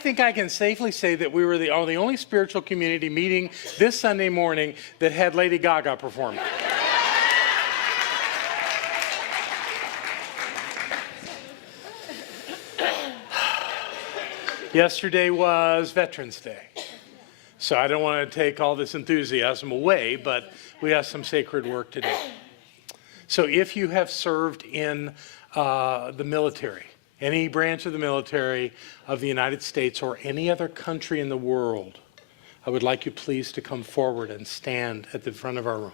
I think I can safely say that we were the only spiritual community meeting this Sunday morning that had Lady Gaga perform. Yesterday was Veterans Day. So I don't want to take all this enthusiasm away, but we have some sacred work to do. So if you have served in the military, any branch of the military of the United States or any other country in the world, I would like you please to come forward and stand at the front of our room.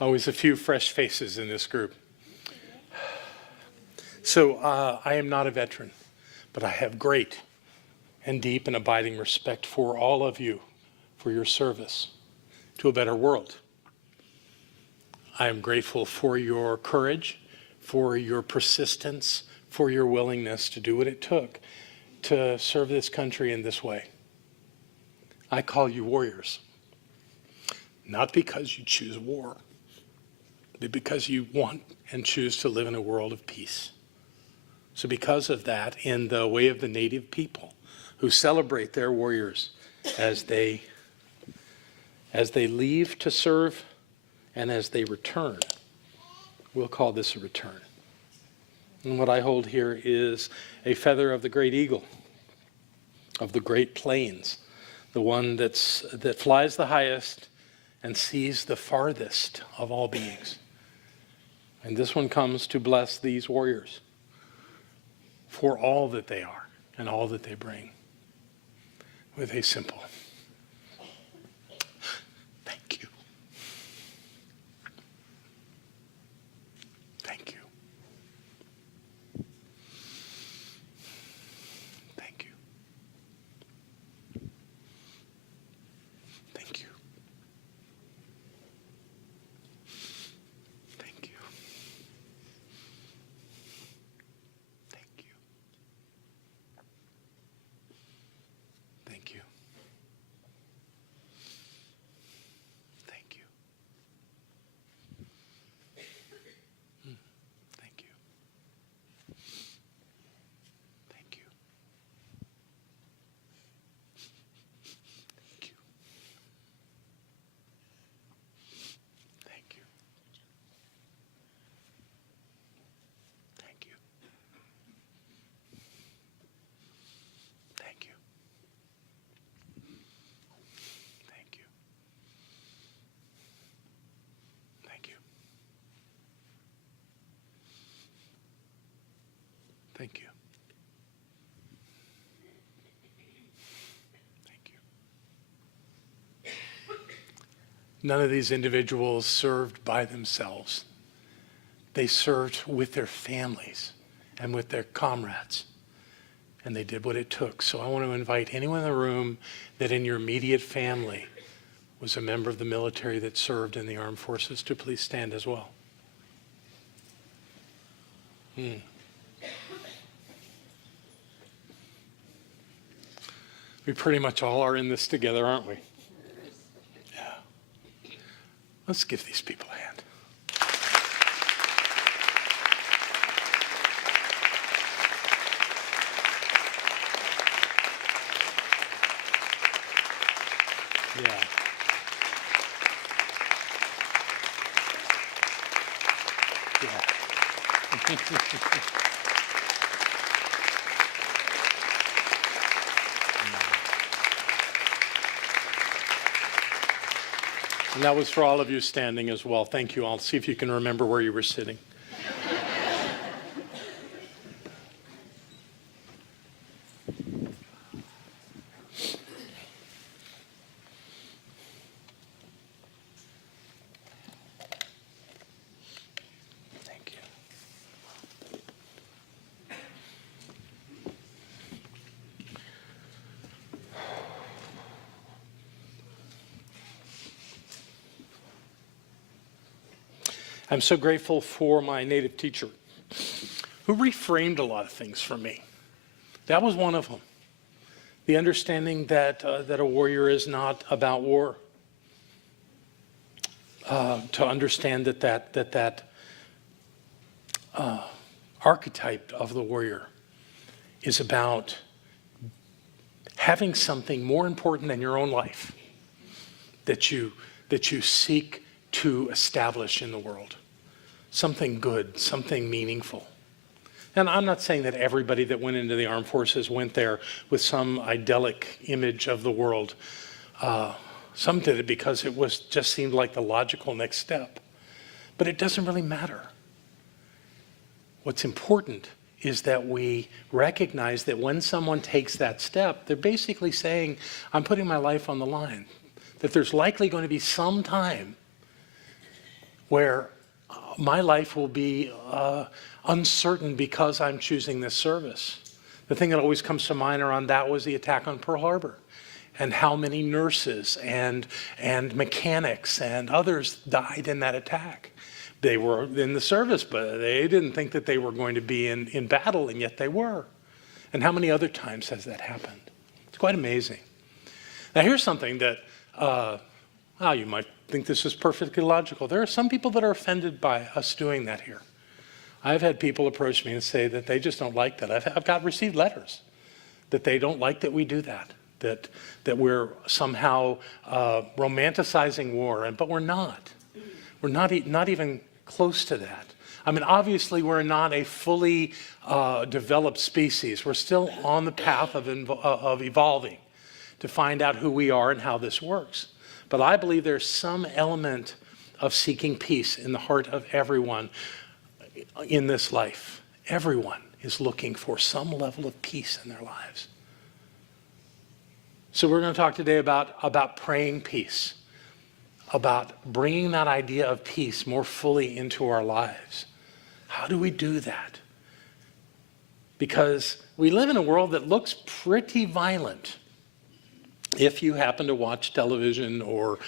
Always a few fresh faces in this group. So I am not a veteran, but I have great and deep and abiding respect for all of you, for your service to a better world. I am grateful for your courage, for your persistence, for your willingness to do what it took to serve this country in this way. I call you warriors, not because you choose war, but because you want and choose to live in a world of peace. So because of that, in the way of the native people who celebrate their warriors as they leave to serve and as they return, we'll call this a return. And what I hold here is a feather of the great eagle, of the great plains, the one that flies the highest and sees the farthest of all beings. And this one comes to bless these warriors for all that they are and all that they bring with a simple thank you. Thank you. Thank you. Thank you. Thank you. Thank you. Thank you. Thank you. Thank you. Thank you. Thank you. Thank you. Thank you. Thank you. Thank you. Thank you. Thank you. Thank you. None of these individuals served by themselves. They served with their families and with their comrades. And they did what it took. So I want to invite anyone in the room that in your immediate family was a member of the military that served in the armed forces to please stand as well. We pretty much all are in this together, aren't we? Yeah. Let's give these people a hand. Yeah. And that was for all of you standing as well. Thank you all. See if you can remember where you were sitting. Thank you. I'm so grateful for my native teacher. who reframed a lot of things for me. That was one of them. The understanding that a warrior is not about war. To understand that archetype of the warrior is about having something more important than your own life that you seek to establish in the world. Something good, something meaningful. And I'm not saying that everybody that went into the armed forces went there with some idyllic image of the world. Some did it because it just seemed like the logical next step. But it doesn't really matter. What's important is that we recognize that when someone takes that step, they're basically saying, I'm putting my life on the line. That there's likely going to be some time where my life will be uncertain because I'm choosing this service. The thing that always comes to mind around that was the attack on Pearl Harbor, and how many nurses and mechanics and others died in that attack. They were in the service, but they didn't think that they were going to be in battle, and yet they were. And how many other times has that happened? It's quite amazing. Now here's something that, you might think this is perfectly logical. There are some people that are offended by us doing that here. I've had people approach me and say that they just don't like that. I've received letters that they don't like that we do that. That we're somehow romanticizing war, but we're not. We're not even close to that. I mean, obviously, we're not a fully developed species. We're still on the path of evolving to find out who we are and how this works. But I believe there's some element of seeking peace in the heart of everyone in this life. Everyone is looking for some level of peace in their lives. So we're going to talk today about praying peace, about bringing that idea of peace more fully into our lives. How do we do that? Because we live in a world that looks pretty violent. If you happen to watch television or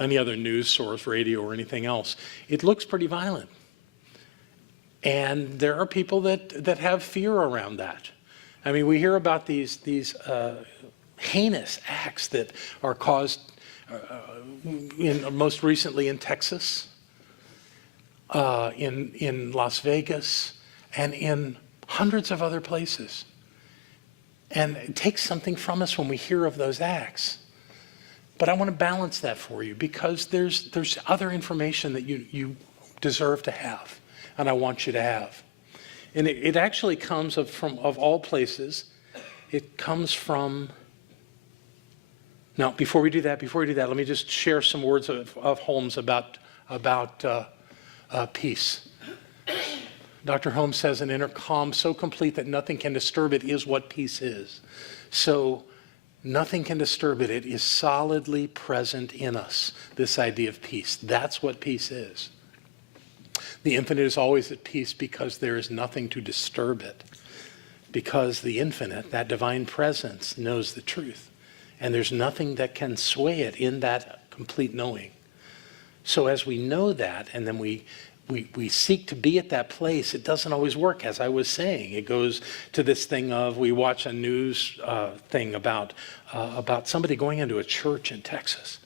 any other news source, radio or anything else, it looks pretty violent. And there are people that have fear around that. I mean, we hear about these heinous acts that are caused most recently in Texas, in Las Vegas, and in hundreds of other places. And it takes something from us when we hear of those acts. But I want to balance that for you, because there's other information that you deserve to have, and I want you to have. And it actually comes from all places. It comes from... Now, before we do that, let me just share some words of Holmes about peace. Dr. Holmes says, an inner calm so complete that nothing can disturb it is what peace is. So nothing can disturb it. It is solidly present in us, this idea of peace. That's what peace is. The infinite is always at peace because there is nothing to disturb it. Because the infinite, that divine presence, knows the truth. And there's nothing that can sway it in that complete knowing. So as we know that, and then we seek to be at that place, it doesn't always work, as I was saying. It goes to this thing of, we watch a news thing about somebody going into a church in Texas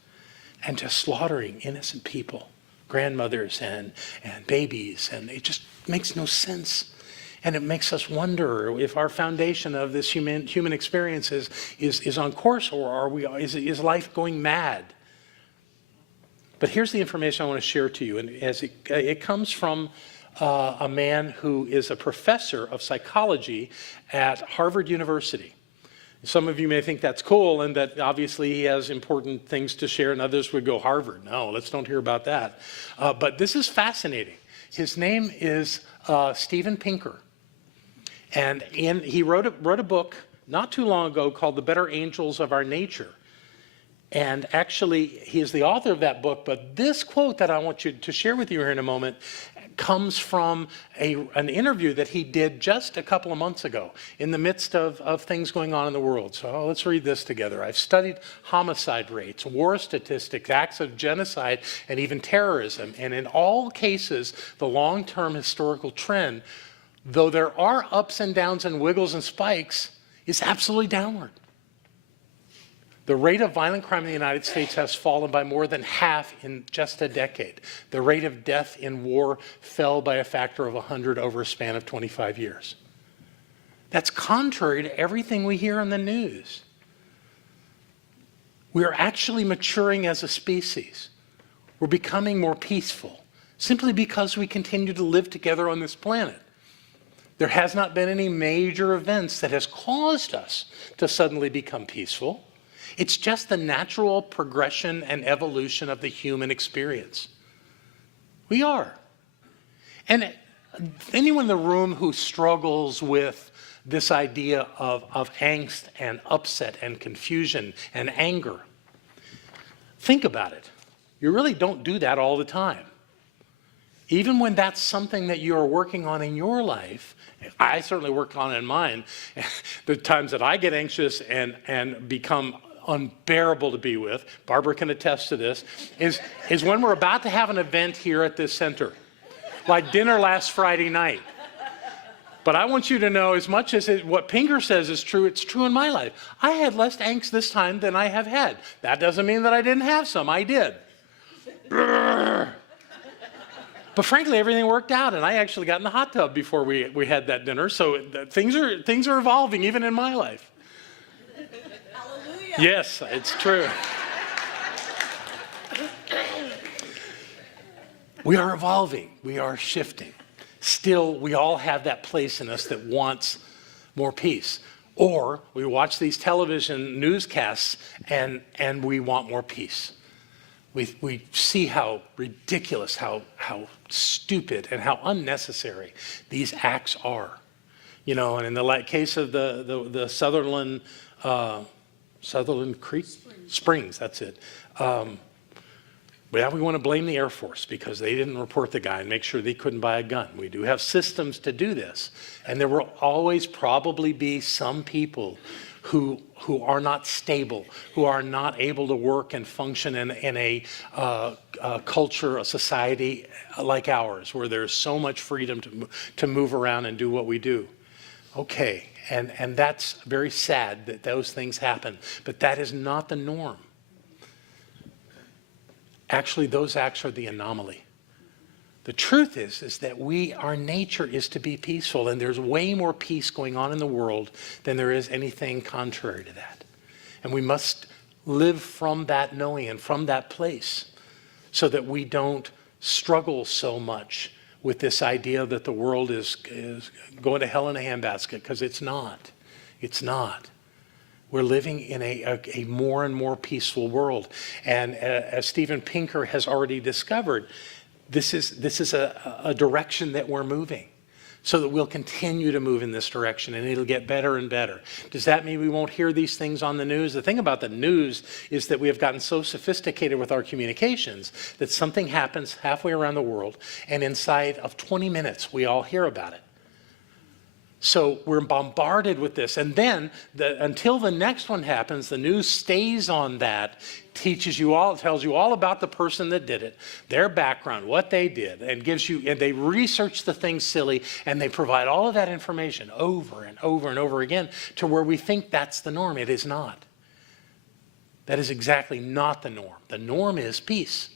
and just slaughtering innocent people, grandmothers and babies, and it just makes no sense. And it makes us wonder if our foundation of this human experience is on course, or is life going mad? But here's the information I want to share to you, and as it comes from a man who is a professor of psychology at Harvard University. Some of you may think that's cool, and that obviously he has important things to share, and others would go, Harvard, no, let's don't hear about that. But this is fascinating. His name is Steven Pinker. And he wrote a book not too long ago called The Better Angels of Our Nature. And actually, he is the author of that book, but this quote that I want you to share with you here in a moment comes from an interview that he did just a couple of months ago in the midst of things going on in the world. So let's read this together. I've studied homicide rates, war statistics, acts of genocide, and even terrorism. And in all cases, the long-term historical trend though there are ups and downs and wiggles and spikes, is absolutely downward. The rate of violent crime in the United States has fallen by more than half in just a decade. The rate of death in war fell by a factor of 100 over a span of 25 years. That's contrary to everything we hear in the news. We are actually maturing as a species. We're becoming more peaceful simply because we continue to live together on this planet. There has not been any major events that has caused us to suddenly become peaceful. It's just the natural progression and evolution of the human experience. We are. And anyone in the room who struggles with this idea of angst and upset and confusion and anger, think about it. You really don't do that all the time. Even when that's something that you're working on in your life, I certainly work on it in mine, the times that I get anxious and become unbearable to be with, Barbara can attest to this, is when we're about to have an event here at this center, like dinner last Friday night. But I want you to know, as much as what Pinker says is true, it's true in my life. I had less angst this time than I have had. That doesn't mean that I didn't have some. I did. But frankly, everything worked out, and I actually got in the hot tub before we had that dinner. So things are evolving even in my life. Hallelujah. Yes, it's true. We are evolving. We are shifting. Still, we all have that place in us that wants more peace. Or we watch these television newscasts and we want more peace. We see how ridiculous, how stupid, and how unnecessary these acts are. You know, and in the case of the Sutherland Creek? Springs, that's it. Well, we want to blame the Air Force because they didn't report the guy and make sure they couldn't buy a gun. We do have systems to do this. And there will always probably be some people who are not stable, who are not able to work and function in a culture, a society like ours, where there's so much freedom to move around and do what we do. Okay, and that's very sad that those things happen, but that is not the norm. Actually, those acts are the anomaly. The truth is that our nature is to be peaceful, and there's way more peace going on in the world than there is anything contrary to that. And we must live from that knowing and from that place so that we don't struggle so much with this idea that the world is going to hell in a handbasket, because it's not. It's not. We're living in a more and more peaceful world. And as Steven Pinker has already discovered, this is a direction that we're moving, so that we'll continue to move in this direction, and it'll get better and better. Does that mean we won't hear these things on the news? The thing about the news is that we have gotten so sophisticated with our communications that something happens halfway around the world, and inside of 20 minutes, we all hear about it. So we're bombarded with this. And then until the next one happens, the news stays on that, tells you all about the person that did it, their background, what they did, and they research the thing silly, and they provide all of that information over and over and over again to where we think that's the norm. It is not. That is exactly not the norm. The norm is peace,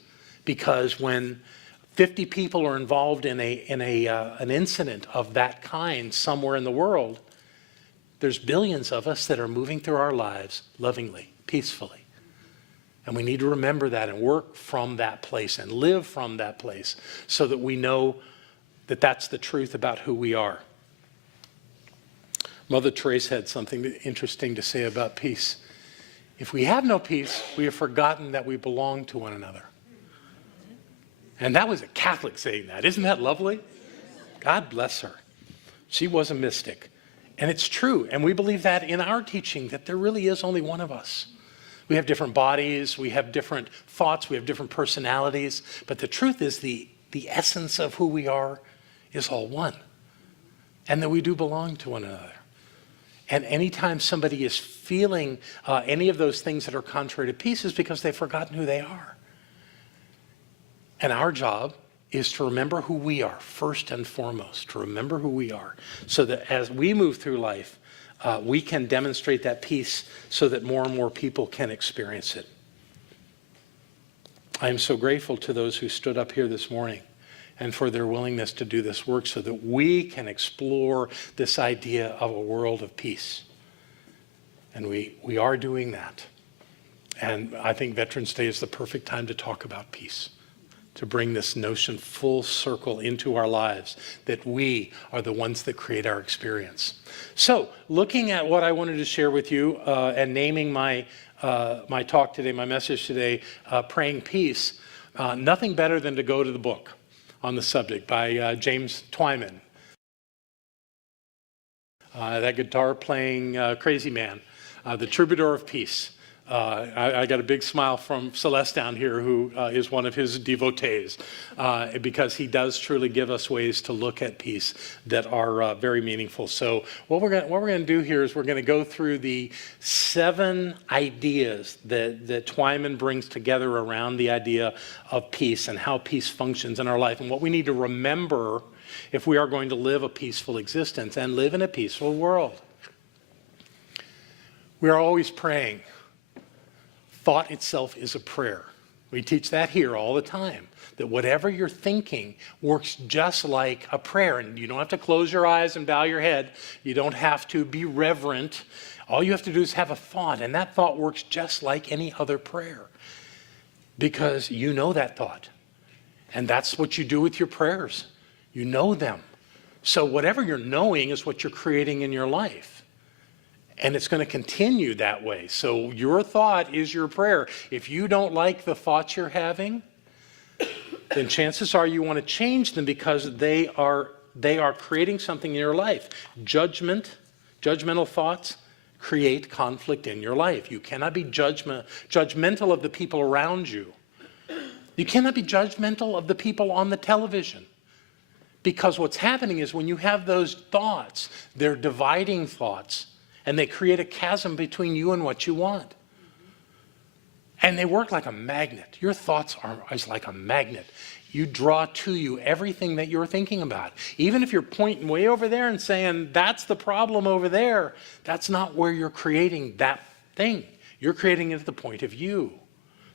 because when 50 people are involved in an incident of that kind somewhere in the world, there's billions of us that are moving through our lives lovingly, peacefully. And we need to remember that and work from that place and live from that place so that we know that that's the truth about who we are. Mother Teresa had something interesting to say about peace. If we have no peace, we have forgotten that we belong to one another. And that was a Catholic saying that. Isn't that lovely? God bless her. She was a mystic. And it's true. And we believe that in our teaching, that there really is only one of us. We have different bodies, we have different thoughts, we have different personalities. But the truth is the essence of who we are is all one. And that we do belong to one another. And anytime somebody is feeling any of those things that are contrary to peace is because they've forgotten who they are. And our job is to remember who we are, first and foremost, to remember who we are, so that as we move through life, we can demonstrate that peace so that more and more people can experience it. I am so grateful to those who stood up here this morning and for their willingness to do this work so that we can explore this idea of a world of peace. And we are doing that. And I think Veterans Day is the perfect time to talk about peace, to bring this notion full circle into our lives, that we are the ones that create our experience. So, looking at what I wanted to share with you and naming my talk today, my message today, Praying Peace, nothing better than to go to the book on the subject by James Twyman. That guitar-playing crazy man, the troubadour of peace. I got a big smile from Celeste down here, who is one of his devotees, because he does truly give us ways to look at peace that are very meaningful. So what we're going to do here is we're going to go through the 7 ideas that Twyman brings together around the idea of peace and how peace functions in our life, and what we need to remember if we are going to live a peaceful existence and live in a peaceful world. We are always praying. Thought itself is a prayer. We teach that here all the time, that whatever you're thinking works just like a prayer. And you don't have to close your eyes and bow your head. You don't have to be reverent. All you have to do is have a thought, and that thought works just like any other prayer, because you know that thought. And that's what you do with your prayers. You know them. So whatever you're knowing is what you're creating in your life. And it's going to continue that way. So your thought is your prayer. If you don't like the thoughts you're having, then chances are you want to change them, because they are creating something in your life. Judgmental thoughts create conflict in your life. You cannot be judgmental of the people around you. You cannot be judgmental of the people on the television. Because what's happening is when you have those thoughts, they're dividing thoughts. And they create a chasm between you and what you want. And they work like a magnet. Your thoughts are like a magnet. You draw to you everything that you're thinking about. Even if you're pointing way over there and saying, that's the problem over there, that's not where you're creating that thing. You're creating it at the point of view.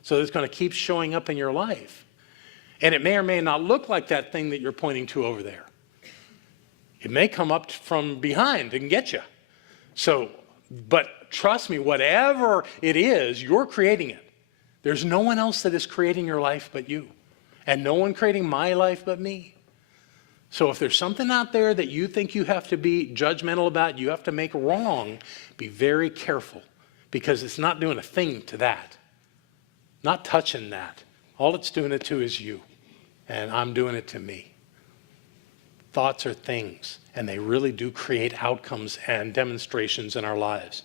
So it's going to keep showing up in your life. And it may or may not look like that thing that you're pointing to over there. It may come up from behind and get you. So, but trust me, whatever it is, you're creating it. There's no one else that is creating your life but you. And no one creating my life but me. So if there's something out there that you think you have to be judgmental about, you have to make wrong, be very careful. Because it's not doing a thing to that. Not touching that. All it's doing it to is you. And I'm doing it to me. Thoughts are things, and they really do create outcomes and demonstrations in our lives.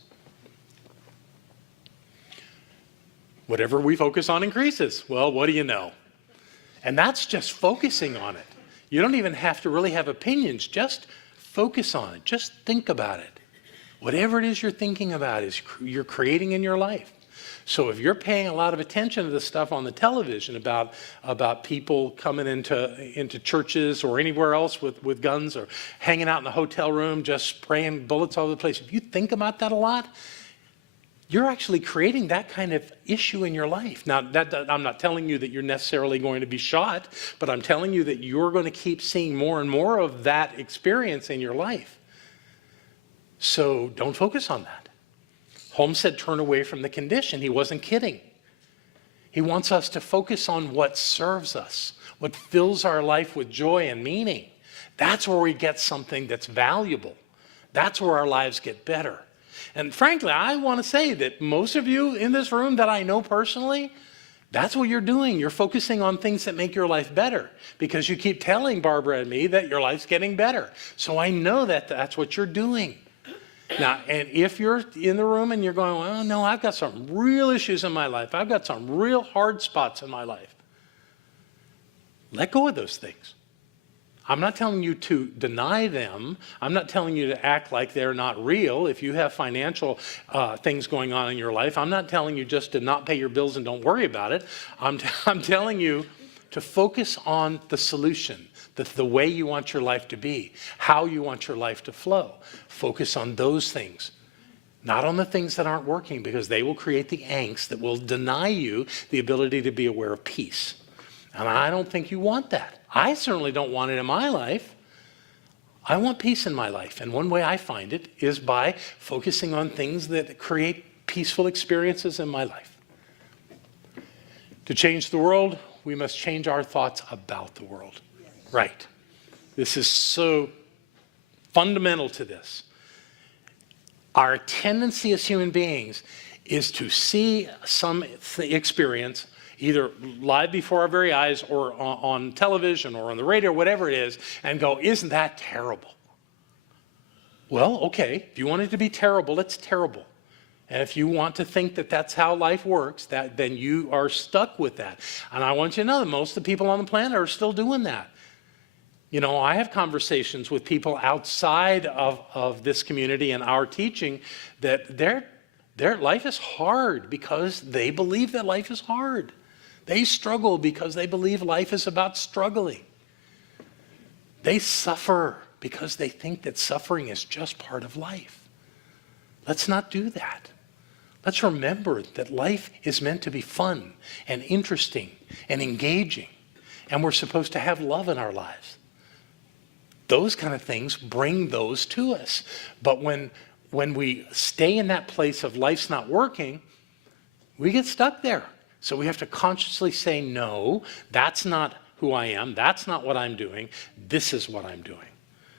Whatever we focus on increases. Well, what do you know? And that's just focusing on it. You don't even have to really have opinions. Just focus on it. Just think about it. Whatever it is you're thinking about is you're creating in your life. So if you're paying a lot of attention to the stuff on the television about people coming into churches or anywhere else with guns, or hanging out in the hotel room just spraying bullets all over the place, if you think about that a lot, you're actually creating that kind of issue in your life. Now, I'm not telling you that you're necessarily going to be shot, but I'm telling you that you're going to keep seeing more and more of that experience in your life. So don't focus on that. Holmes said, turn away from the condition. He wasn't kidding. He wants us to focus on what serves us, what fills our life with joy and meaning. That's where we get something that's valuable. That's where our lives get better. And frankly, I want to say that most of you in this room that I know personally, that's what you're doing. You're focusing on things that make your life better, because you keep telling Barbara and me that your life's getting better. So I know that that's what you're doing. Now, and if you're in the room and you're going, well, no, I've got some real issues in my life. I've got some real hard spots in my life. Let go of those things. I'm not telling you to deny them. I'm not telling you to act like they're not real. If you have financial things going on in your life, I'm not telling you just to not pay your bills and don't worry about it. I'm telling you to focus on the solution, the way you want your life to be, how you want your life to flow. Focus on those things, not on the things that aren't working, because they will create the angst that will deny you the ability to be aware of peace. And I don't think you want that. I certainly don't want it in my life. I want peace in my life. And one way I find it is by focusing on things that create peaceful experiences in my life. To change the world, we must change our thoughts about the world. Yes. Right. This is so fundamental to this. Our tendency as human beings is to see some experience either live before our very eyes or on television or on the radio, whatever it is, and go, isn't that terrible? Well, okay, if you want it to be terrible, it's terrible. And if you want to think that that's how life works, then you are stuck with that. And I want you to know that most of the people on the planet are still doing that. You know, I have conversations with people outside of this community and our teaching that their life is hard because they believe that life is hard. They struggle because they believe life is about struggling. They suffer because they think that suffering is just part of life. Let's not do that. Let's remember that life is meant to be fun and interesting and engaging, and we're supposed to have love in our lives. Those kind of things bring those to us. But when we stay in that place of life's not working, we get stuck there. So we have to consciously say, no, that's not who I am. That's not what I'm doing. This is what I'm doing.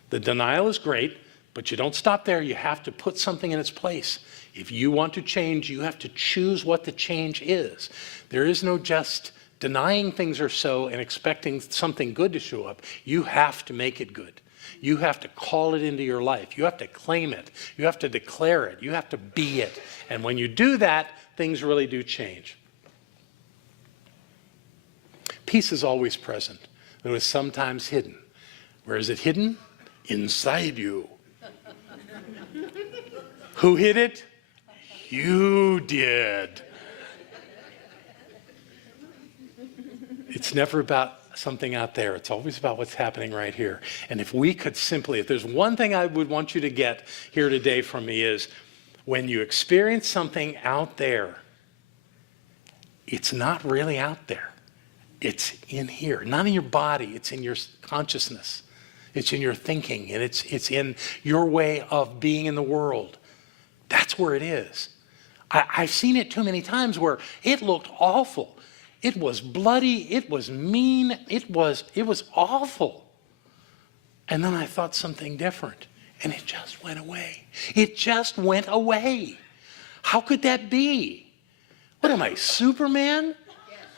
The denial is great, but you don't stop there. You have to put something in its place. If you want to change, you have to choose what the change is. There is no just denying things are so and expecting something good to show up. You have to make it good. You have to call it into your life. You have to claim it. You have to declare it. You have to be it. And when you do that, things really do change. Peace is always present, though it's sometimes hidden. Where is it hidden? Inside you. Who hid it? You did. It's never about something out there. It's always about what's happening right here. And if we could simply, if there's one thing I would want you to get here today from me is, when you experience something out there, it's not really out there. It's in here, not in your body. It's in your consciousness. It's in your thinking, and it's in your way of being in the world. That's where it is. I've seen it too many times where it looked awful. It was bloody. It was mean. It was awful. And then I thought something different, and it just went away. It just went away. How could that be? What am I, Superman?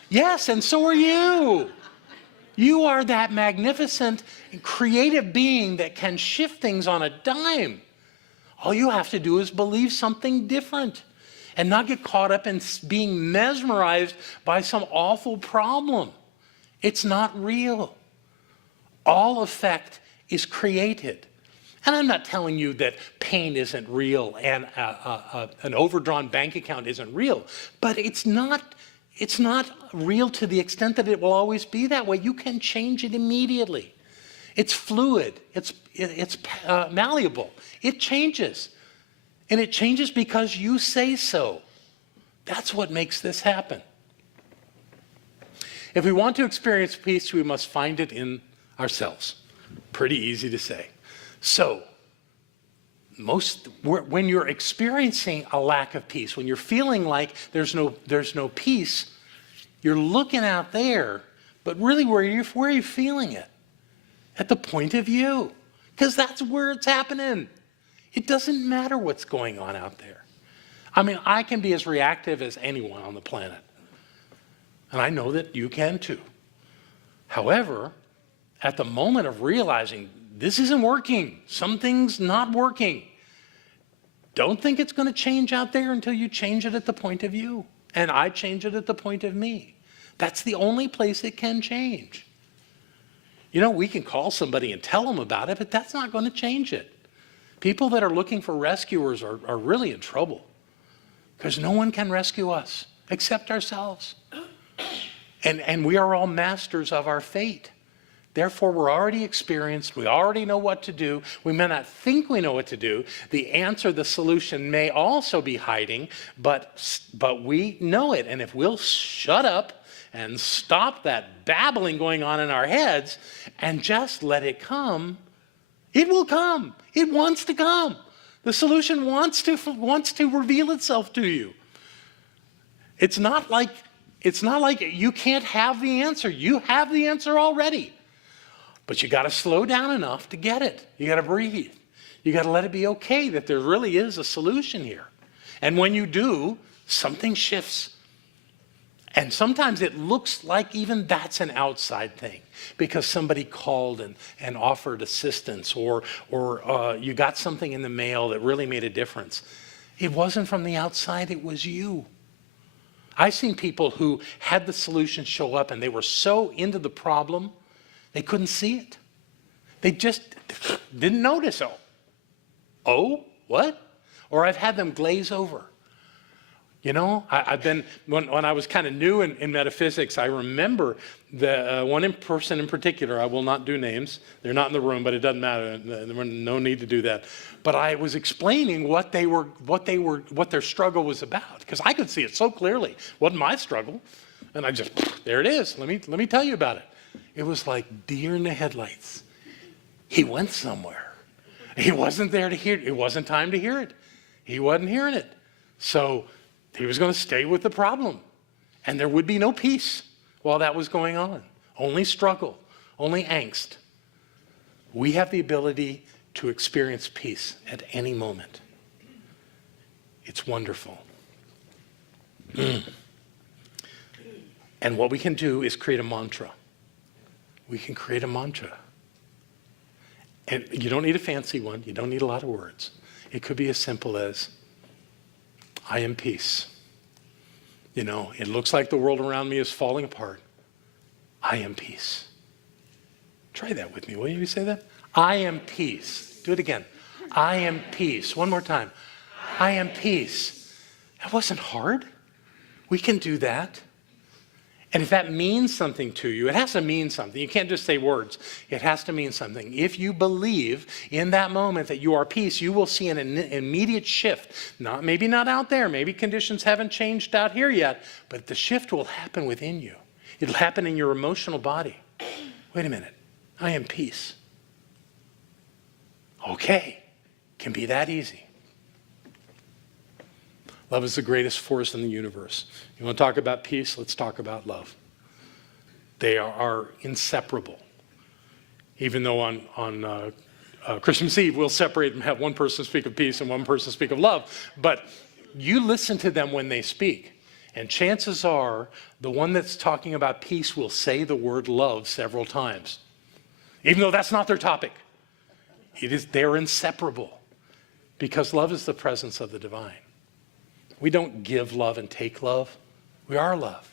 Yes, and so are you. You are that magnificent, creative being that can shift things on a dime. All you have to do is believe something different and not get caught up in being mesmerized by some awful problem. It's not real. All effect is created. And I'm not telling you that pain isn't real and an overdrawn bank account isn't real, but it's not real to the extent that it will always be that way. You can change it immediately. It's fluid. It's malleable. It changes. And it changes because you say so. That's what makes this happen. If we want to experience peace, we must find it in ourselves. Pretty easy to say. So, when you're experiencing a lack of peace, when you're feeling like there's no peace, you're looking out there, but really where are you feeling it? At the point of view, because that's where it's happening. It doesn't matter what's going on out there. I mean, I can be as reactive as anyone on the planet, and I know that you can too. However, at the moment of realizing this isn't working, something's not working, don't think it's going to change out there until you change it at the point of view. And I change it at the point of me. That's the only place it can change. You know, we can call somebody and tell them about it, but that's not going to change it. People that are looking for rescuers are really in trouble because no one can rescue us except ourselves. And we are all masters of our fate. Therefore, we're already experienced. We already know what to do. We may not think we know what to do. The answer, the solution may also be hiding, but we know it. And if we'll shut up and stop that babbling going on in our heads and just let it come, it will come. It wants to come. The solution wants to reveal itself to you. It's not like you can't have the answer. You have the answer already. But you got to slow down enough to get it. You got to breathe. You got to let it be okay that there really is a solution here. And when you do, something shifts. And sometimes it looks like even that's an outside thing because somebody called and offered assistance or you got something in the mail that really made a difference. It wasn't from the outside, it was you. I've seen people who had the solution show up and they were so into the problem, they couldn't see it. They just didn't notice. Oh, what? Or I've had them glaze over. You know, I've been, when I was kind of new in metaphysics, I remember the one person in particular, I will not do names. They're not in the room, but it doesn't matter. There's no need to do that. But I was explaining what their struggle was about, because I could see it so clearly. It wasn't my struggle. And I just, there it is. Let me tell you about it. It was like deer in the headlights. He went somewhere. He wasn't there to hear it. It wasn't time to hear it. He wasn't hearing it. So he was going to stay with the problem. And there would be no peace while that was going on. Only struggle, only angst. We have the ability to experience peace at any moment. It's wonderful. And what we can do is create a mantra. We can create a mantra. And you don't need a fancy one. You don't need a lot of words. It could be as simple as, I am peace. You know, it looks like the world around me is falling apart. I am peace. Try that with me, will you say that? I am peace. Do it again. I am peace. One more time. I am peace. That wasn't hard. We can do that. And if that means something to you, it has to mean something. You can't just say words. It has to mean something. If you believe in that moment that you are peace, you will see an immediate shift. Maybe not out there. Maybe conditions haven't changed out here yet. But the shift will happen within you. It'll happen in your emotional body. Wait a minute. I am peace. Okay. Can be that easy. Love is the greatest force in the universe. You want to talk about peace? Let's talk about love. They are inseparable. Even though on Christmas Eve we'll separate and have one person speak of peace and one person speak of love. But you listen to them when they speak. And chances are the one that's talking about peace will say the word love several times. Even though that's not their topic. They're inseparable. Because love is the presence of the divine. We don't give love and take love. We are love.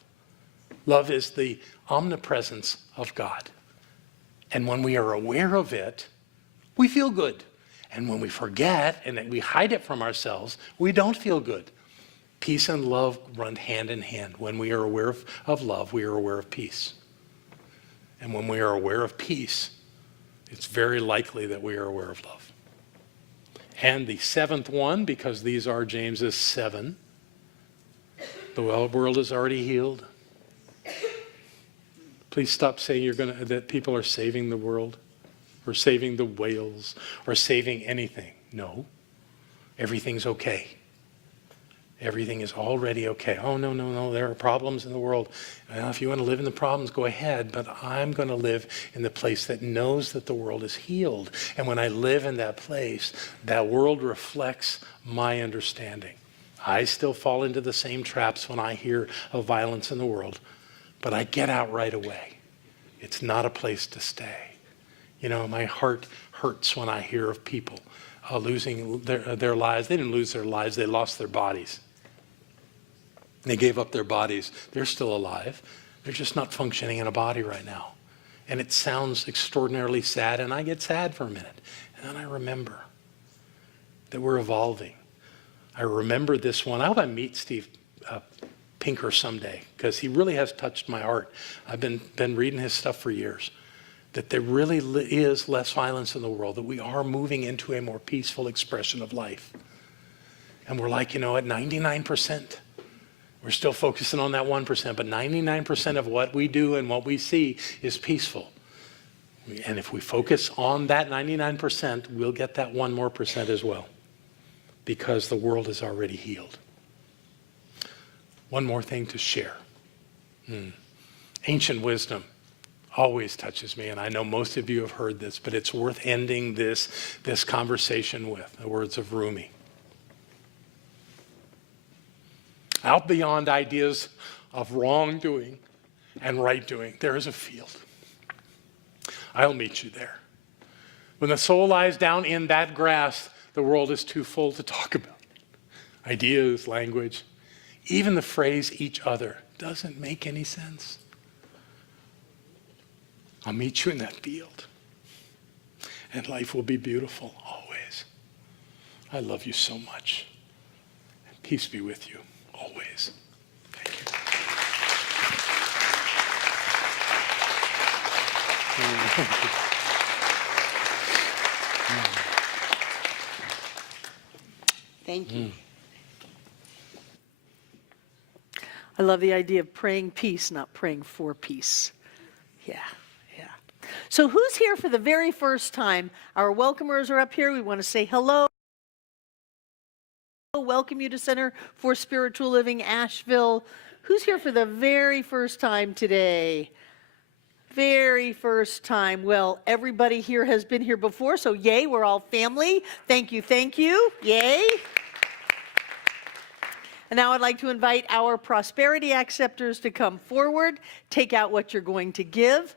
Love is the omnipresence of God. And when we are aware of it, we feel good. And when we forget and we hide it from ourselves, we don't feel good. Peace and love run hand in hand. When we are aware of love, we are aware of peace. And when we are aware of peace, it's very likely that we are aware of love. And the seventh one, because these are James's 7, the world is already healed. Please stop saying that people are saving the world or saving the whales or saving anything. No, everything's okay. Everything is already okay. Oh, no, there are problems in the world. Well, if you want to live in the problems, go ahead, but I'm going to live in the place that knows that the world is healed. And when I live in that place, that world reflects my understanding. I still fall into the same traps when I hear of violence in the world, but I get out right away. It's not a place to stay. You know, my heart hurts when I hear of people losing their lives. They didn't lose their lives, they lost their bodies. They gave up their bodies. They're still alive. They're just not functioning in a body right now. And it sounds extraordinarily sad, and I get sad for a minute. And then I remember that we're evolving. I remember this one. I hope I meet Steve Pinker someday, because he really has touched my heart. I've been reading his stuff for years, that there really is less violence in the world, that we are moving into a more peaceful expression of life. And we're like, at 99%. We're still focusing on that 1%, but 99% of what we do and what we see is peaceful. And if we focus on that 99%, we'll get that 1% more as well, because the world is already healed. One more thing to share. Ancient wisdom always touches me, and I know most of you have heard this, but it's worth ending this conversation with the words of Rumi. Out beyond ideas of wrongdoing and right doing, there is a field. I'll meet you there. When the soul lies down in that grass, the world is too full to talk about. Ideas, language, even the phrase each other doesn't make any sense. I'll meet you in that field. And life will be beautiful always. I love you so much. And peace be with you always. Thank you. Thank you. I love the idea of praying peace, not praying for peace. Yeah. So who's here for the very first time? Our welcomers are up here. We want to say hello. Welcome you to Center for Spiritual Living, Asheville. Who's here for the very first time today? Very first time. Well, everybody here has been here before, so yay, we're all family. Thank you, yay. And now I'd like to invite our prosperity acceptors to come forward, take out what you're going to give.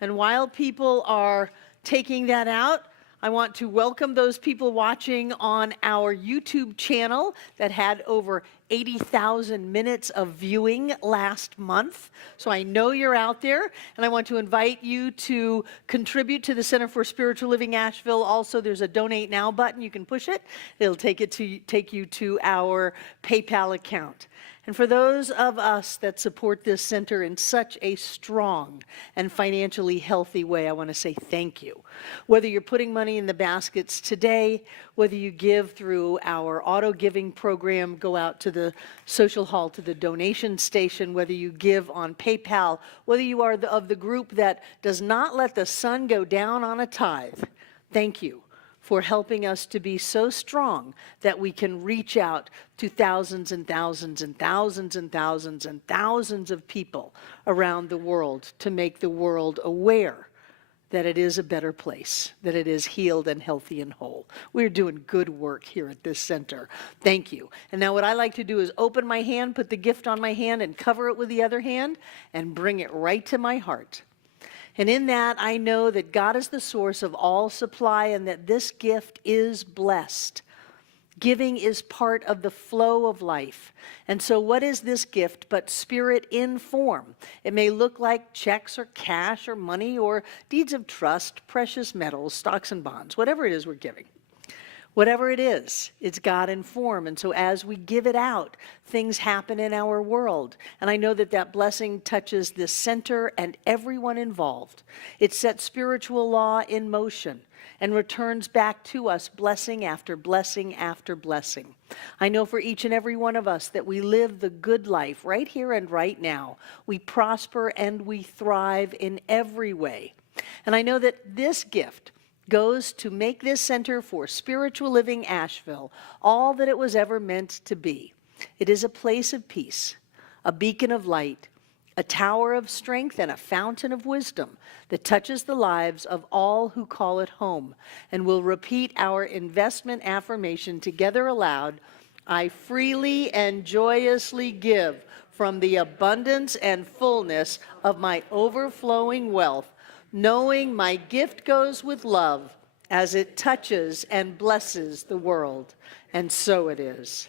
And while people are taking that out, I want to welcome those people watching on our YouTube channel that had over 80,000 minutes of viewing last month. So I know you're out there, and I want to invite you to contribute to the Center for Spiritual Living Asheville. Also, there's a Donate Now button. You can push it. It'll take you to our PayPal account. And for those of us that support this center in such a strong and financially healthy way, I want to say thank you. Whether you're putting money in the baskets today, whether you give through our auto giving program, go out to the social hall, to the donation station, whether you give on PayPal, whether you are of the group that does not let the sun go down on a tithe, thank you for helping us to be so strong that we can reach out to thousands and thousands and thousands and thousands and thousands of people around the world to make the world aware that it is a better place, that it is healed and healthy and whole. We're doing good work here at this center. Thank you. And now what I like to do is open my hand, put the gift on my hand, and cover it with the other hand, and bring it right to my heart. And in that, I know that God is the source of all supply and that this gift is blessed. Giving is part of the flow of life. And so what is this gift but spirit in form? It may look like checks or cash or money or deeds of trust, precious metals, stocks and bonds, whatever it is we're giving. Whatever it is, it's God in form. And so as we give it out, things happen in our world. And I know that that blessing touches the center and everyone involved. It sets spiritual law in motion and returns back to us blessing after blessing after blessing. I know for each and every one of us that we live the good life right here and right now. We prosper and we thrive in every way. And I know that this gift goes to make this Center for Spiritual Living Asheville all that it was ever meant to be. It is a place of peace, a beacon of light, a tower of strength, and a fountain of wisdom that touches the lives of all who call it home. And we'll repeat our investment affirmation together aloud. I freely and joyously give from the abundance and fullness of my overflowing wealth, knowing my gift goes with love as it touches and blesses the world. And so it is.